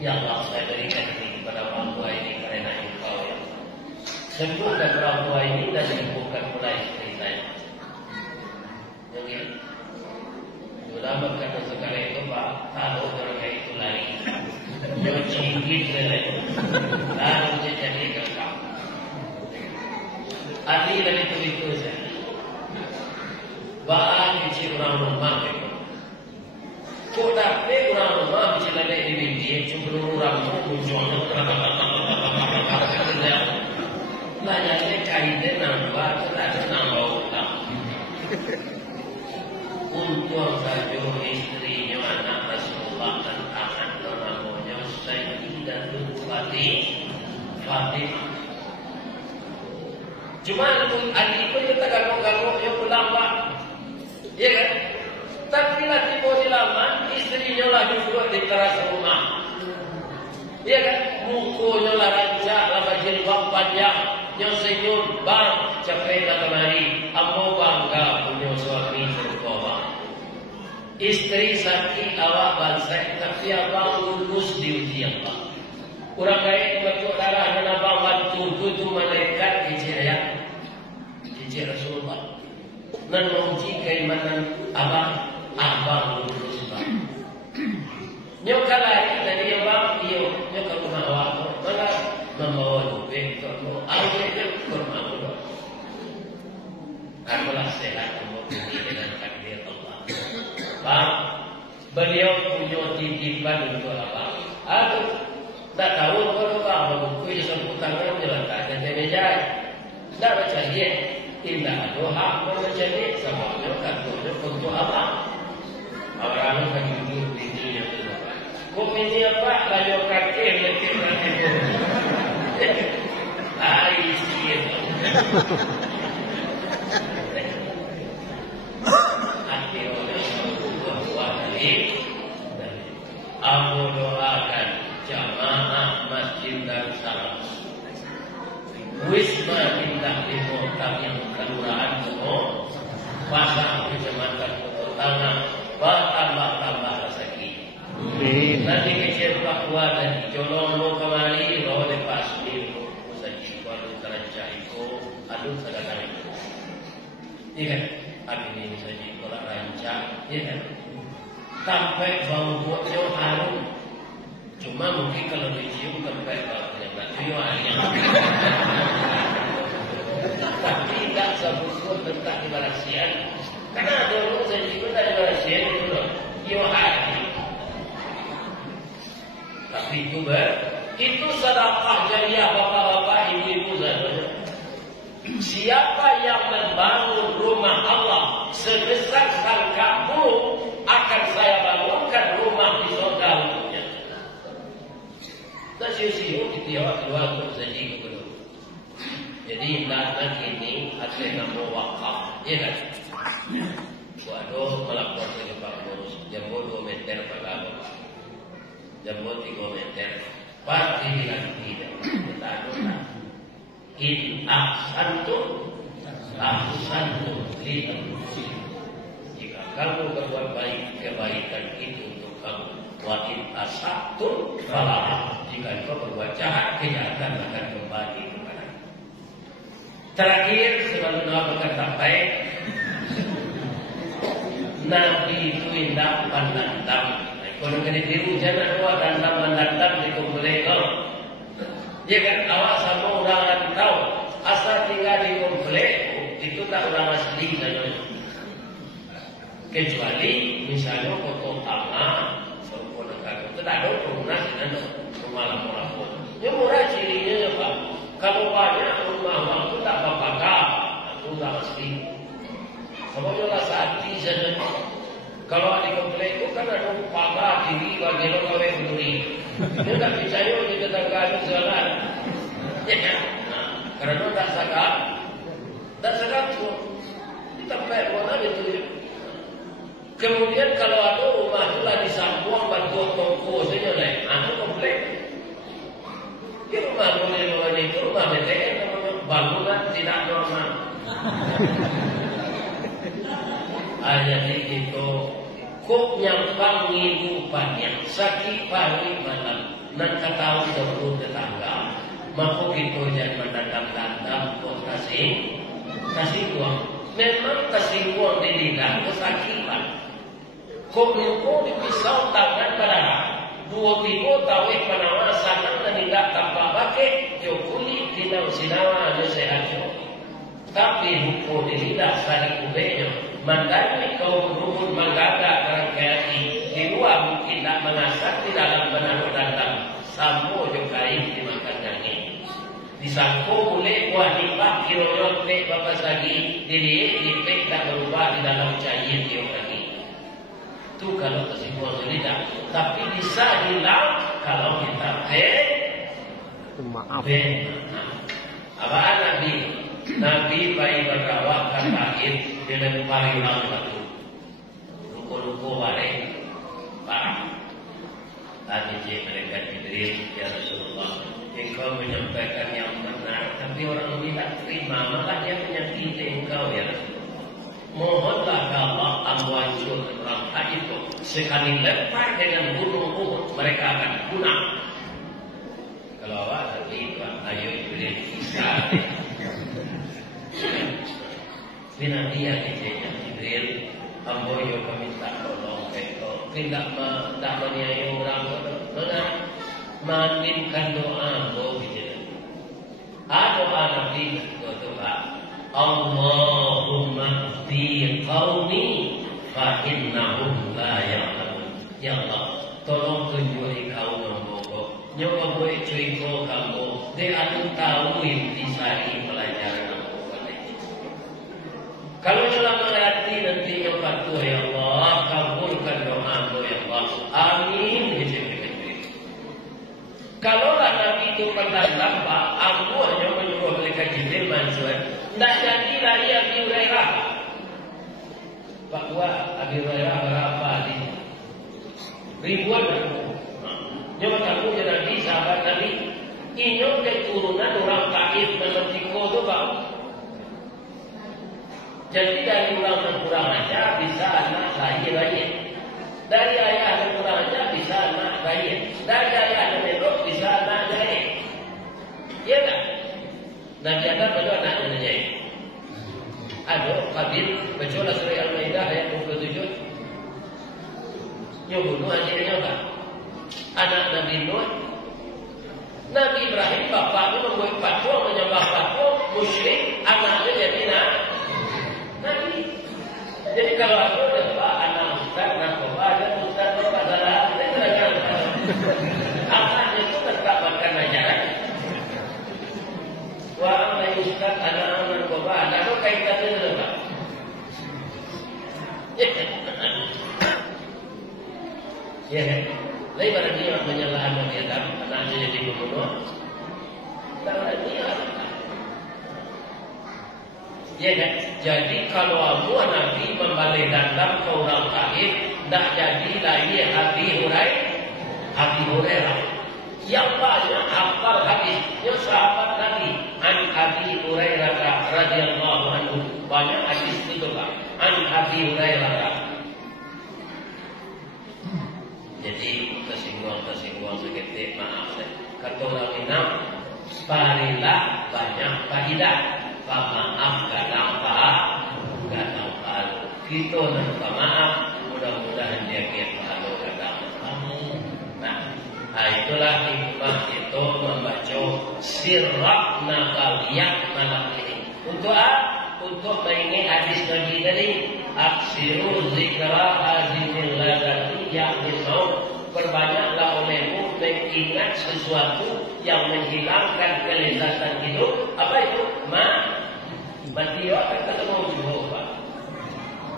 Ya Allah, saya berikan ini kepada orang tua ini karena engkau ya. Sembuhkan orang tua ini dan sembuhkan pula istri saya. Yang ini. Ulama kata sekarang itu Pak, tahu orang itu lari. Yang cingkit lelaki. Lalu dia jadi kekal. Adi dari itu saja. Bahan biji orang rumah itu. Kau tak orang rumah biji lelaki di binti. Cuma orang muncul. Banyaknya kaitnya nampak. Tak ada nambah utang. Untuk saja istrinya anak Rasulullah dan anak namanya Sayyidatul Fatih. Cuma adik itu kita ganggu-ganggu yang pulang Pak. Ya kan? Tapi nanti mau dilaman istrinya lagi duduk di teras rumah. Dia kan mukunya lah rancak, lah berjilbab panjang, yang senyum, bang, capek dah kemari, ambo bangga punya suami serupa. Istri sakit awak bansai, tapi abang lulus di ujian Allah. Orang lain betul darah dan abang bantu itu malaikat kecil ya, kecil Rasulullah. Dan menguji keimanan abang lulus bang. Nyoka lari dari abang, nyoka rumah awak, malah membawa duit, kalau awak itu kurma Allah. Akulah sehat Allah dengan takdir Allah. Bang, beliau punya titipan untuk abang. Aku tak tahu kalau bang buku itu sebutannya menjelaskan dan meja. Tak baca dia, indah doa baca dia sama nyoka untuk abang. Orang bagi dulu di dunia itu. Komedi apa? Lalu kaki lekir lekir. Ai sikit. Akhirnya buat ini. Aku doakan jamaah masjid dan salam. Wisma Indah di kota yang kelurahan semua. Pasang kecamatan Tanah. Tambah rezeki. Nanti kecil Papua dan Jolong lo kemari lo lepas di rezeki baru terancah itu aduh sedangkan itu. Iya kan? Abi ini saja kalau rancang, iya kan? Sampai bau buatnya harum. Cuma mungkin kalau dicium sampai baunya batu yang tapi tidak sebut tentang keberhasilan. Karena dulu saya juga dari Malaysia itu loh, hati. Tapi itu sedekah jariah bapak-bapak, ibu-ibu saudara. Siapa yang membangun rumah Allah sebesar sangka burung, akan saya bangunkan rumah di surga untuknya. Tak siu-siu kita keluar untuk saji dulu. Jadi nak ini ada nama wakaf, ya kan? Waduh, melapor ke Pak Ngurus, jambul 2 meter pagano, jambul 3 meter, pasti bilang tidak, kita adukan. In ahsantum lihat. Jika kamu berbuat baik, kebaikan itu untuk kamu. Wa in asabtum falah. Jika kau berbuat jahat, kejahatan akan kembali kepada. Terakhir, sebelum doa berkata baik. Nabi itu indah pandang-pandang. Kalau kena biru jangan doa dan pandang-pandang di komplek. Ya kan, awak sama orang rantau asal tinggal di komplek itu tak orang asli saja. Kecuali misalnya potong tanah, potong negara itu tak ada perunas dengan rumah lapor. Yang murah cirinya ya Pak. Kalau banyak rumah itu tak apa-apa, itu tak asli. Kalau jelas hati saja. Kalau di komplek itu kan ada pagar tinggi bagian kawin berduri. Dia tak percaya di tetangga itu jalan. Ya kan? Karena tak sagap tu. Di tempat mana itu. Kemudian kalau ada rumah itu lah disambung bantu toko saja naik. Itu komplek. Di rumah itu rumah BTN namanya bangunan tidak normal. Jadi itu kok nyampang ngidupannya sakit pagi malam nan ketahui dahulu tetangga maka gitu jangan mendatang-datang kok kasih uang memang kasih uang di lidah kesakitan kok minggu dipisau tangan pada 2 minggu tahu penawasan dan tidak tanpa pakai jokuli tidak sinawa ada sehat tapi hukum di lidah saling ubenya mandai kau berhubung menggagak kerangkaian di luar mungkin tak mengasah di dalam benar datang sampo jokai dimakan daging disangko boleh buah lipat kiloyon pek bapak sagi diri dipek tak berubah di dalam cair dia lagi itu kalau kesimpulan tidak tapi bisa hilang kalau kita maaf apa Nabi bayi berkawak katakin dengan parilang batu luko-luko balik parah Hadis malaikat Jibril, ya Rasulullah, engkau menyampaikan yang benar, tapi orang ini tak terima, maka dia menyakiti engkau ya Rasulullah. Mohonlah Allah amwancur orang itu sekali lempar dengan gunung Uhud mereka akan punah. Kalau awak tadi ayo Jibril bisa. Bina dia kejadian Jibril, amboyo kami tak tolong engkau, tidak meniaya orang benar, mandinkan doa ambo kejadian. Doa Nabi doa, Allahumma fi qaumi fa innahum la ya'lamun. Ya Allah, tolong tunjuki kaum ambo, nyoba boy cuy ko kamu, dia akan tahu inti sari pelajaran ambo. Kalau telah mengerti nanti nyoba tu ya Allah, kabulkan doa ambo ya Allah. Amin. Kalau Nabi itu pernah nampak, ambo hanya menyuruh malaikat Jibril mansuat. Tak jadilah ia Abi Hurairah. Bahwa Abi Hurairah berapa di ribuan. Nyoba kamu jadi Nabi, sahabat Nabi. Ini keturunan orang Taif dan Tiko tu bang. Jadi dari orang yang kurang aja bisa anak lahir. Dari ayah yang kurang aja bisa anak lahir. Dari ayah yang melok bisa anak lahir. Iya tak? Nabi Adam ada anak yang lahir. Ada Qabil, baca surah Al-Maidah ayat 27. Yang bunuh akhirnya apa? Anak Nabi Nuh. Nabi Ibrahim bapaknya membuat patung, menyembah patung, musyrik, anaknya jadi Nabi. Jadi kalau aku ada anak ustaz, narkoba, ada ustaz, narkoba, salah, itu jangan. Anaknya itu tetap makan ajaran. Wah, anak ustaz, anak narkoba, anak itu kaitannya dengan apa? Ya kan? Lain pada dia menyalahkan Nabi Adam, anaknya jadi pembunuh. Tak ada dia. Ya kan? Jadi kalau Abu Nabi membalik dendam ke orang Taif, tak jadi lagi Abi Hurairah. Yang banyak hafal hadis, yang sahabat Nabi, an Abi Hurairah radhiyallahu anhu, banyak hadis itu Pak. An Abi Hurairah. Jadi kesinggung sedikit maaf. Kata orang Minang, parilah banyak fahidah. Maaf kadang pahala. Kita nak maaf, mudah-mudahan dia pahala kadang. Nah, itulah hikmah itu membaca sirah nabaliyah malam ini. Untuk apa? Untuk mengingat hadis Nabi tadi. Aksiru zikra azimil ladati yakni maut. Perbanyaklah olehmu mengingat sesuatu yang menghilangkan kelezatan hidup. Apa itu? Mati akan ketemu Jehovah.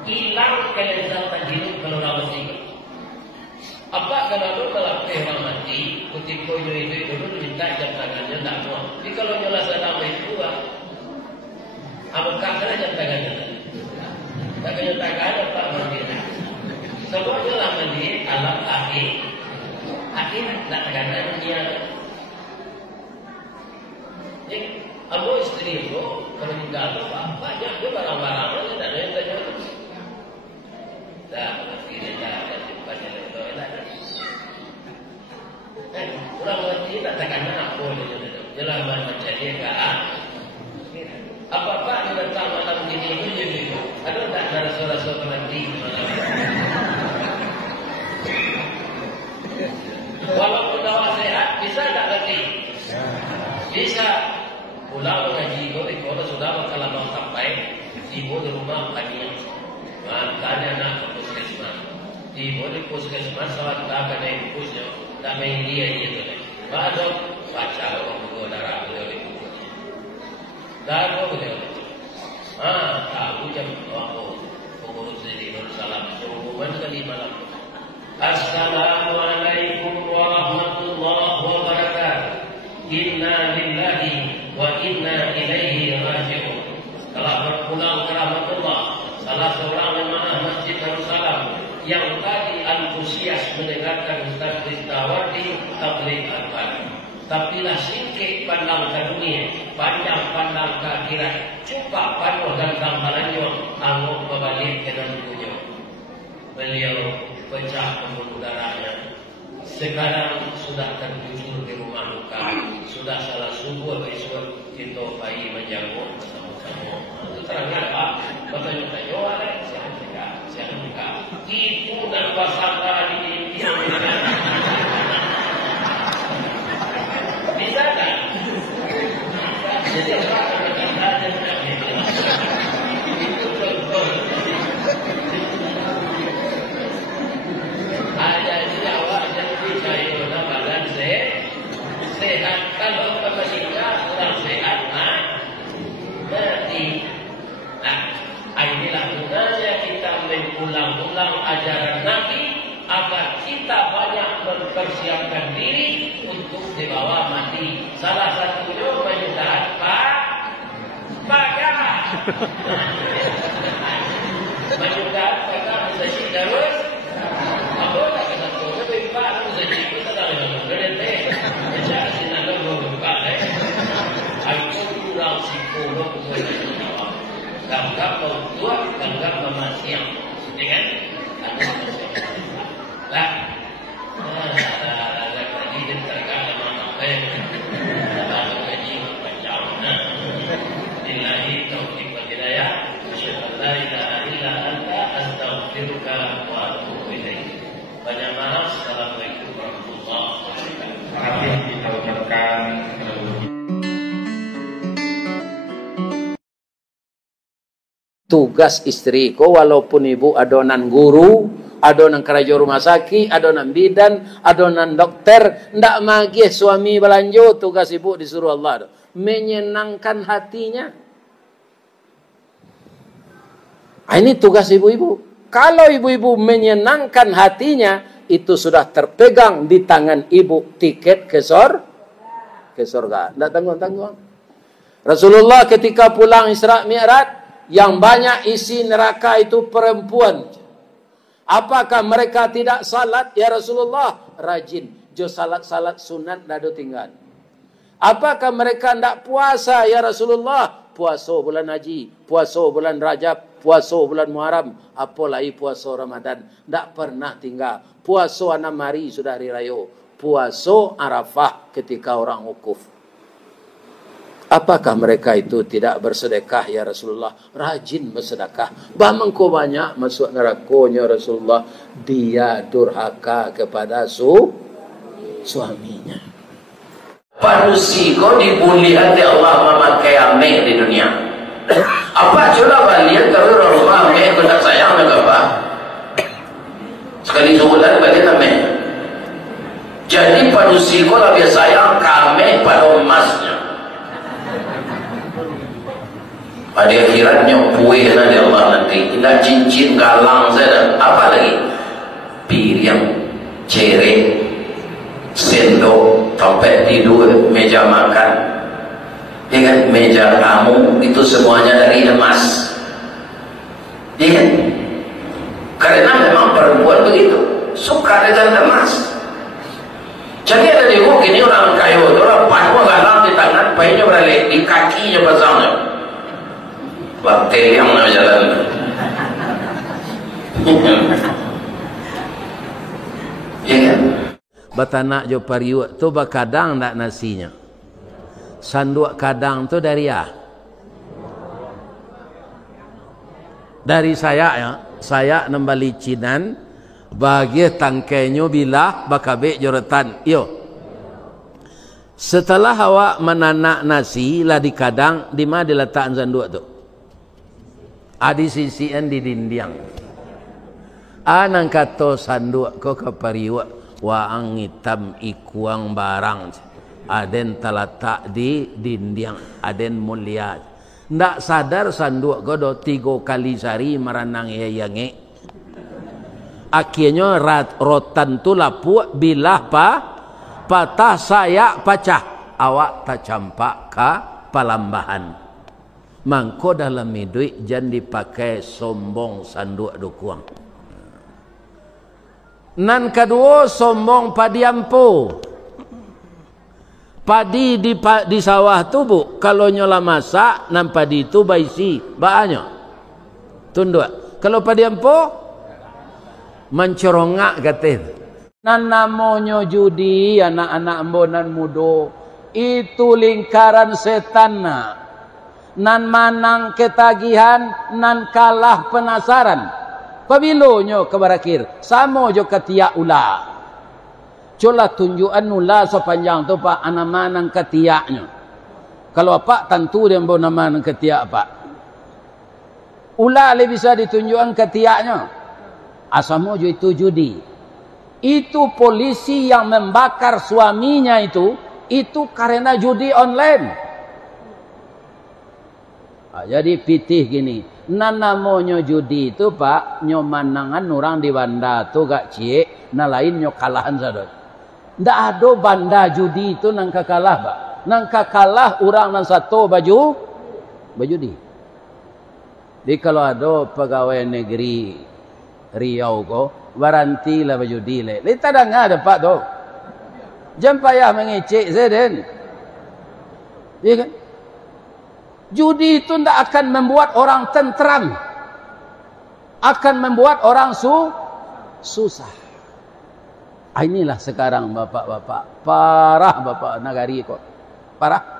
Hilang kelezatan hidup kalau orang mati. Apa kalau lu melatih orang mati, ketika itu dulu minta jam tangannya tak mau. Tapi kalau nyala selama itu, apakah kena jam tangannya? Tak kena tangan Pak mandi. Semua nyala mandi alam akhir tak tangan dia. Abu istri itu kalau tinggal lupa banyak dia barang-barangnya tak ada yang tanya. Tak mengerti dia tak ada tempatnya itu enak. Orang mengerti tak takkan apa dia jelas macam dia kan. Apa-apa dia datang malam ini itu jadi ada tak ada rasa-rasa penanti malam. Walaupun awak sehat bisa tak ngerti? Bisa. Pulang mengaji itu, kalau sudah kalau mau sampai ibu di rumah tadi, tanya anak ke puskesmas. Ibu di puskesmas saat tak ada yang pusnya, tak main dia itu. Baru baca orang berdua darah beliau di buku. Darah beliau. Tahu jam aku pengurus di Salam pengumuman kali malam. Assalamualaikum warahmatullahi wabarakatuh. Inna lillahi wa inna ilaihi raji'un. Telah berpulang ke rahmatullah salah seorang jemaah Masjid Darussalam yang tadi antusias mendengar katakan Ustaz Riztawardi tabligh al-Bani. Tapi lah singkit pandang ke dunia, panjang pandang ke akhirat, cuba panuh dan gambarannya, anguk kembali ke dalam dunia. Beliau pecah pembuluh darahnya. Sekarang sudah terjujur di rumah duka, sudah salah subuh besok kita bayi menjaga bersama-sama. Itu terangnya apa? Bertanya-tanya, ada siapa juga. Itu dan pasangka di India. Bisa kan? Jadi orang kita itu contoh. Ada awak jadi saya badan sehat. Kalau ketika orang sehat, mati. Nah, inilah gunanya kita mengulang-ulang ajaran Nabi agar kita banyak mempersiapkan diri untuk dibawa mati. Salah satunya menyudahan pagar. Menyudahan pagar bisa terus. Apa tak kena tu? Tapi pak bisa kita tak boleh berhenti. Macam sini nak berbuka. Aku kurang psikolog boleh. Tanggap membuat, tanggap memasiam. Dengan ada lah. Lagi dia terkadang apa yang ada lagi macam mana? Billahi taufiq wal hidayah. Asyhadu an la ilaha illa anta astaghfiruka wa atubu ilaik. Banyak maaf. Assalamualaikum warahmatullahi wabarakatuh. Kami kita ucapkan tugas istriku, walaupun ibu adonan guru, adonan kerja rumah sakit, adonan bidan, adonan dokter, ndak magih suami belanjo. Tugas ibu disuruh Allah menyenangkan hatinya. Ini tugas ibu-ibu. Kalau ibu-ibu menyenangkan hatinya, itu sudah terpegang di tangan ibu tiket ke surga. Ndak tanggung-tanggung. Rasulullah ketika pulang Isra Mi'raj, yang banyak isi neraka itu perempuan. Apakah mereka tidak salat? Ya Rasulullah, rajin. Jo salat-salat sunat dado tinggal. Apakah mereka tidak puasa? Ya Rasulullah, puasa bulan haji, puasa bulan Rajab, puasa bulan Muharram, apalagi puasa Ramadan. Tidak pernah tinggal. Puasa 6 hari sudah hari raya. Puasa Arafah ketika orang wukuf. Apakah mereka itu tidak bersedekah ya Rasulullah? Rajin bersedekah. Bamangko banyak masuk neraka-Nya Rasulullah. Dia durhaka kepada suaminya. Manusia dibuli hati Allah memakai ameh di dunia. Apa coba balian kalau Rasulullah ameh kena sayang nak apa? Sekali sebulan balian ameh. Jadi manusia lebih sayang kami pada emasnya. Pada akhiratnya puih nanti Allah nanti. Tidak cincin galang saya. Apa lagi? Piring, cerek, sendok, tempat tidur, meja makan, dengan meja tamu, itu semuanya dari emas. Ya, karena memang perempuan begitu, suka dengan emas. Jadi ada di gini orang kayu, orang panuh galang di tangan, payahnya beralik di kakinya pasangnya. Bakteri yang nak jalan. Ya kan? Batanak jo pariuk tu bakadang nak nasinya. Sanduk kadang tu dari Dari saya ya. Saya nembali cinan bagi tangkainya bilah bakabe joretan. Yo. Setelah awak menanak nasi lah di kadang, di mana diletakkan sanduk tu? Adi sisian di dinding. Anang kata sanduk ko kapariwa waang hitam ikuang barang. Aden talatak di dinding. Aden mulia. Ndak sadar sanduk ko do 3 kali sehari meranang yayange. Akhirnya rotan tu lapuk bilah patah saya pacah. Awak tak campak ka palambahan. Mangko dalam duit jangan dipakai sombong sanduk dukuang. Nan kedua sombong padiampo. Padi di sawah tu bu, kalau nyola masak, nan padi tu baisi, banyak. Tunduk. Kalau padiampo, mencorongak katin. Nan namanya judi, anak-anak ambonan mudo, itu lingkaran setan nak. Nan manang ketagihan, nan kalah penasaran. Pabilonyo kebarakir, sama jo ketiak ular. Cola tunjukan ular sepanjang tu pak anak manang ketiaknya. Kalau apa tentu dia bawa nama manang ketiak pak. Ular le bisa ditunjukkan ketiaknya. Asamo jo itu judi. Itu polisi yang membakar suaminya itu karena judi online. Jadi pitih gini, nan namanya judi itu pak, nyomanangan orang di banda tu gak cie, na lain nyokalahan sadot. Ndak ada banda judi itu nang kakalah pak, nang kakalah orang nang satu baju di. Jadi kalau ada pegawai negeri Riau ko, waranti lah baju di le. Lita dah ngah ada pak tu. Jangan payah mengecek Zeden. Ya kan? Judi itu tidak akan membuat orang tentram. Akan membuat orang susah. Inilah sekarang bapak-bapak. Parah bapak nagari kok. Parah.